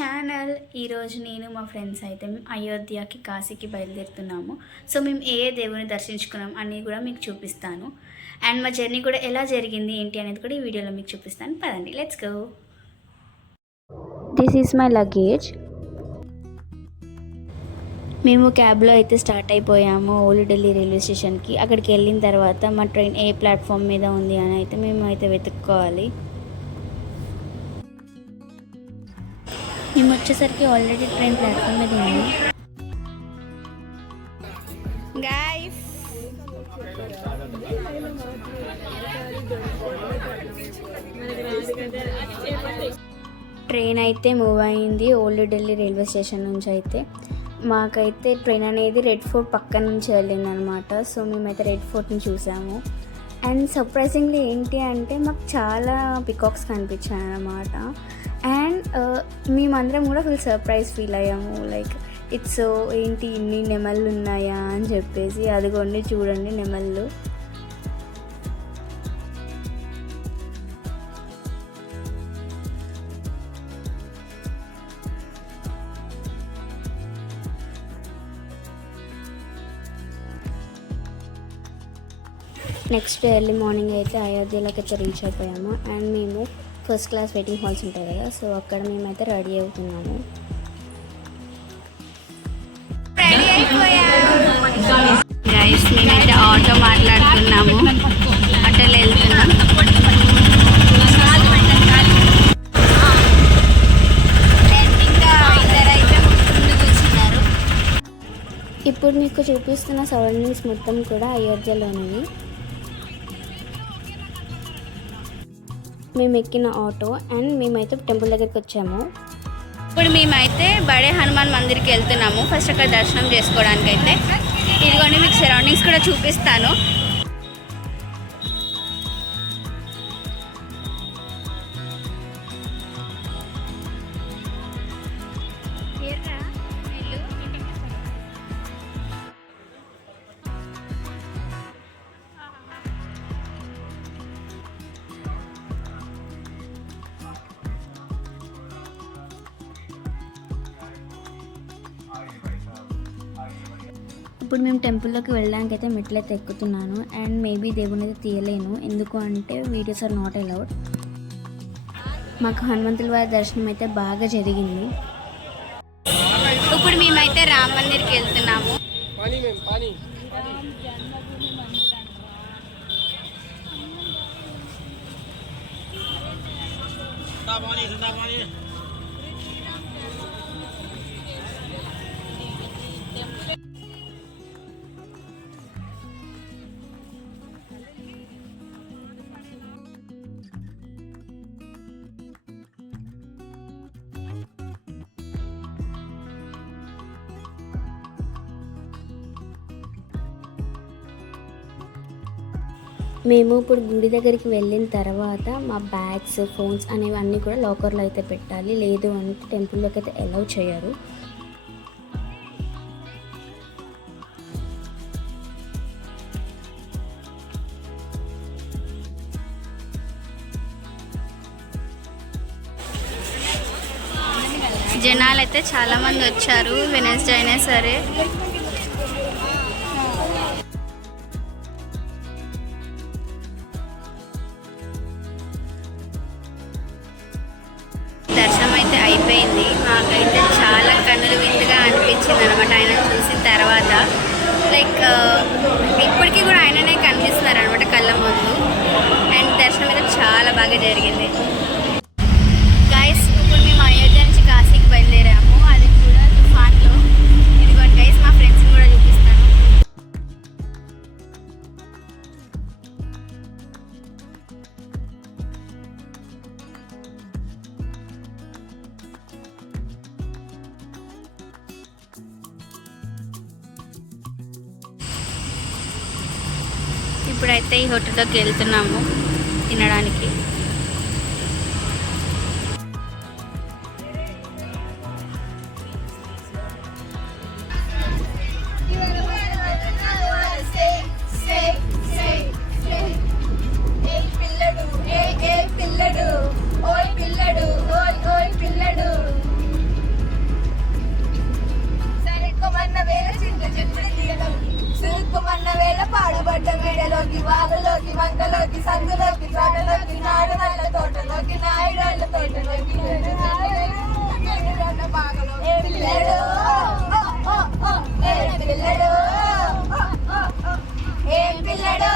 ఛానల్. ఈరోజు నేను మా ఫ్రెండ్స్ అయితే అయోధ్యకి కాశీకి బయలుదేరుతున్నాము. సో మేము ఏ దేవుని దర్శించుకున్నాం అని కూడా మీకు చూపిస్తాను. అండ్ మా జర్నీ కూడా ఎలా జరిగింది ఏంటి అనేది కూడా ఈ వీడియోలో మీకు చూపిస్తాను. పదండి, let's go. This is my luggage. మేము క్యాబ్లో అయితే స్టార్ట్ అయిపోయాము ఓల్డ్ ఢిల్లీ రైల్వే స్టేషన్కి. అక్కడికి వెళ్ళిన తర్వాత మా ట్రైన్ ఏ ప్లాట్ఫామ్ మీద ఉంది అని అయితే మేము అయితే వెతుక్కోవాలి. మేము వచ్చేసరికి ఆల్రెడీ ట్రైన్ ప్లాట్ఫామ్ మీద ఉంది. గైస్, ట్రైన్ అయితే మూవ్ అయింది ఓల్డ్ ఢిల్లీ రైల్వే స్టేషన్ నుంచి. అయితే మాకైతే ట్రైన్ అనేది రెడ్ ఫోర్ట్ పక్క నుంచి వెళ్ళిందనమాట. సో మేమైతే రెడ్ ఫోర్ట్ని చూసాము. అండ్ సర్ప్రైజింగ్లీ ఏంటి అంటే మాకు చాలా పికాక్స్ కనిపించాయి అన్నమాట. అండ్ మేమందరం కూడా ఫుల్ సర్ప్రైజ్ ఫీల్ అయ్యాము. లైక్ ఇట్స్ ఏంటి ఇన్ని నెమళ్ళు ఉన్నాయా అని చెప్పేసి. అదిగోండి చూడండి నెమళ్ళు. నెక్స్ట్ డే ఎర్లీ మార్నింగ్ అయితే అయోధ్యలోకి అయితే రీచ్ అయిపోయాము. అండ్ మేము ఫస్ట్ క్లాస్ వెయిటింగ్ హాల్స్ ఉంటాయి కదా, సో అక్కడ మేమైతే రెడీ అవుతున్నాము. గైస్, మేమైతే ఆటో మాట్లాడుతున్నాము, ఆటోలో వెళ్తున్నాం. ఇప్పుడు మీకు చూపిస్తున్న సరౌండింగ్స్ మొత్తం కూడా అయోధ్యలోనివి. మేము ఎక్కిన ఆటో అండ్ మేమైతే టెంపుల్ దగ్గరికి వచ్చాము. ఇప్పుడు మేమైతే బడే హనుమాన్ మందిర్కి వెళ్తున్నాము. ఫస్ట్ అక్కడ దర్శనం చేసుకోవడానికి అయితే. ఇదిగోండి మీకు సరౌండింగ్స్ కూడా చూపిస్తాను. ఇప్పుడు మేము టెంపుల్లోకి వెళ్ళడానికి అయితే మెట్లయితే ఎక్కుతున్నాను. అండ్ మేబీ దేవుని అయితే తీయలేను, ఎందుకు అంటే వీడియోస్ ఆర్ నాట్ అలౌడ్. మాకు హనుమంతుల వారి దర్శనం అయితే బాగా జరిగింది. ఇప్పుడు మేమైతే రామ్ మందిర్కి వెళ్తున్నాము. మేము ఇప్పుడు గుడి దగ్గరికి వెళ్ళిన తర్వాత మా బ్యాగ్స్, ఫోన్స్ అనేవి అన్నీ కూడా లాకర్లో అయితే పెట్టాలి, లేదు అంటే టెంపుల్లోకి అయితే అలౌ చేయరు. జనాలు అయితే చాలామంది వచ్చారు, వెనస్డే అయినా సరే. దర్శనం అయితే అయిపోయింది. మాకైతే చాలా కన్నుల విందుగా అనిపించింది అనమాట ఆయన చూసిన తర్వాత. లైక్ ఇప్పటికీ కూడా ఆయననే కనిపిస్తున్నారు అనమాట కళ్ళ ముందు. అండ్ దర్శనం అయితే చాలా బాగా జరిగింది. గైస్, ఇప్పుడు మేము అయోధ్య నుంచి కాశీకి బయలుదేరాము, అది కూడా తుఫాన్లో. ఇదిగోండి గైస్, మా ఫ్రెండ్స్ని కూడా చూపిస్తాను. ఇప్పుడైతే ఈ హోటల్లోకి వెళ్తున్నాము తినడానికి. సందులోకి తోటలోకి నాయుడుల తోటలోకి నాయుడుల తోటలోకి ఏ పిల్లడు ఏ పిల్లడు ఏ పిల్లడు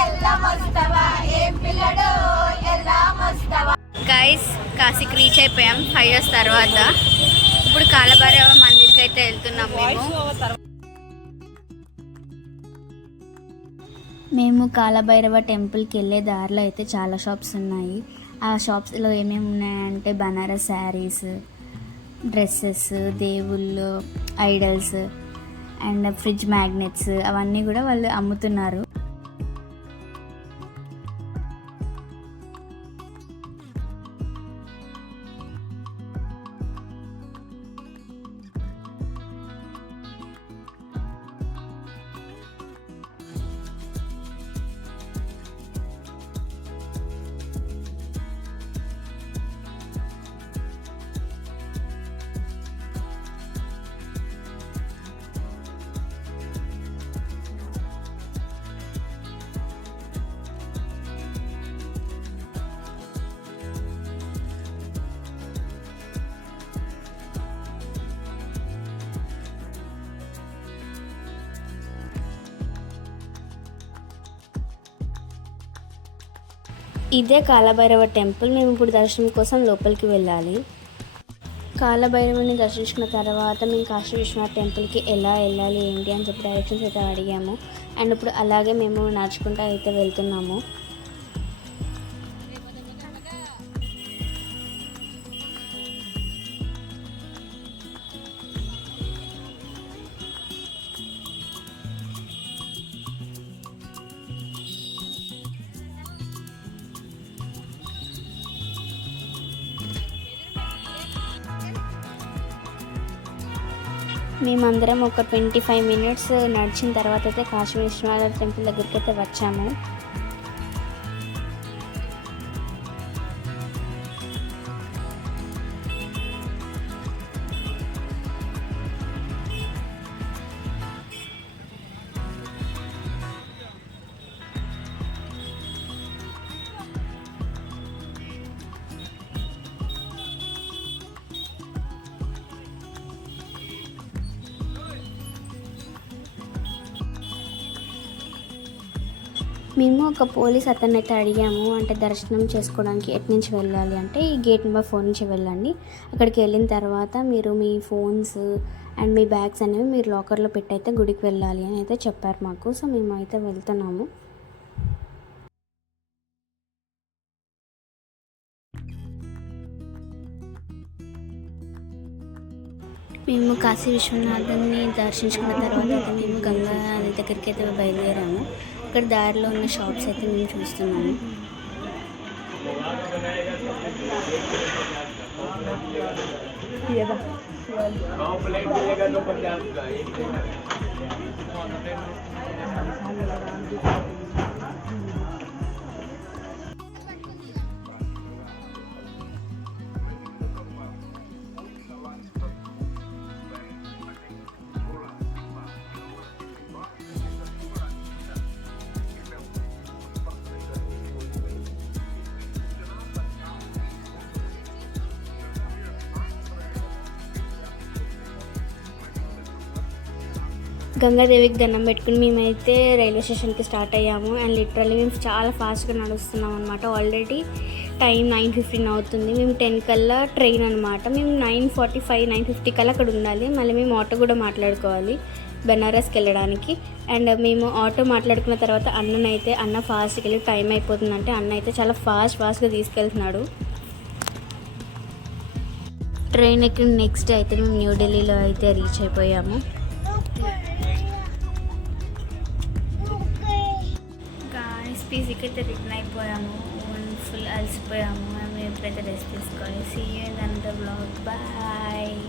ఎలా మస్తవా ఏ పిల్లడు ఎలా మస్తవా. గైస్ కాశీకి రీచ్ అయిపోయాం 5 years తర్వాత. ఇప్పుడు కాలభైరవ మందిర్కి అయితే వెళ్తున్నాం మేము కాలభైరవ టెంపుల్కి వెళ్ళే దారిలో అయితే చాలా షాప్స్ ఉన్నాయి. ఆ షాప్స్లో ఏమేమి ఉన్నాయంటే బనారస్ శారీస్, డ్రెస్సెస్, దేవుళ్ళు ఐడల్స్ అండ్ ఫ్రిడ్జ్ మ్యాగ్నెట్స్ అవన్నీ కూడా వాళ్ళు అమ్ముతున్నారు. ఇదే కాలభైరవ టెంపుల్. మేము ఇప్పుడు దర్శనం కోసం లోపలికి వెళ్ళాలి. కాలభైరవుని దర్శించుకున్న తర్వాత మేము కాశీ విశ్వనాథ్ టెంపుల్కి ఎలా వెళ్ళాలి ఏంటి అని చెప్పి డైరెక్షన్స్ అయితే అడిగాము. అండ్ ఇప్పుడు అలాగే మేము నడుచుకుంటూ అయితే వెళ్తున్నాము. మేమందరం ఒక 25 minutes నడిచిన తర్వాత అయితే కాశీ విశ్వనాథ టెంపుల్ దగ్గరికి అయితే వచ్చాము. మేము ఒక పోలీస్ అతన్ని అయితే అడిగాము, అంటే దర్శనం చేసుకోవడానికి ఎటు నుంచి వెళ్ళాలి అంటే ఈ గేట్ నెంబర్ 4 నుంచి వెళ్ళండి, అక్కడికి వెళ్ళిన తర్వాత మీరు మీ ఫోన్స్ అండ్ మీ బ్యాగ్స్ అనేవి మీరు లాకర్లో పెట్టి అయితే గుడికి వెళ్ళాలి అని అయితే చెప్పారు మాకు. సో మేము అయితే వెళ్తున్నాము. మేము కాశీ విశ్వనాథుని దర్శించుకున్న తర్వాత మేము గంగా నది దగ్గరికి అయితే బయలుదేరాము. ఇక్కడ దారిలో ఉన్న షాప్స్ అయితే మేము చూస్తున్నాము. గంగాదేవికి దండం పెట్టుకుని మేమైతే రైల్వే స్టేషన్కి స్టార్ట్ అయ్యాము. అండ్ లిటరల్లీ మేము చాలా ఫాస్ట్గా నడుస్తున్నాం అనమాట. ఆల్రెడీ టైం 9:15 అవుతుంది. మేము 10 కల్లా ట్రైన్ అనమాట. మేము 9:45, 9:50 కల్లా అక్కడ ఉండాలి. మళ్ళీ మేము ఆటో కూడా మాట్లాడుకోవాలి బెనారస్కి వెళ్ళడానికి. అండ్ మేము ఆటో మాట్లాడుకున్న తర్వాత అన్న ఫాస్ట్కి వెళ్ళి టైం అయిపోతుందంటే అన్న అయితే చాలా ఫాస్ట్గా తీసుకెళ్తున్నాడు. ట్రైన్ ఎక్కిన నెక్స్ట్ అయితే మేము న్యూఢిల్లీలో అయితే రీచ్ అయిపోయాము. పీజీకి అయితే రిటర్న్ అయిపోయాము. ఫుల్ అలసిపోయాము. మేము ఎప్పుడైతే రెస్ట్ తీసుకోవాలి. See you in the blog. Bye.